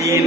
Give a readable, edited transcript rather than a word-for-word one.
3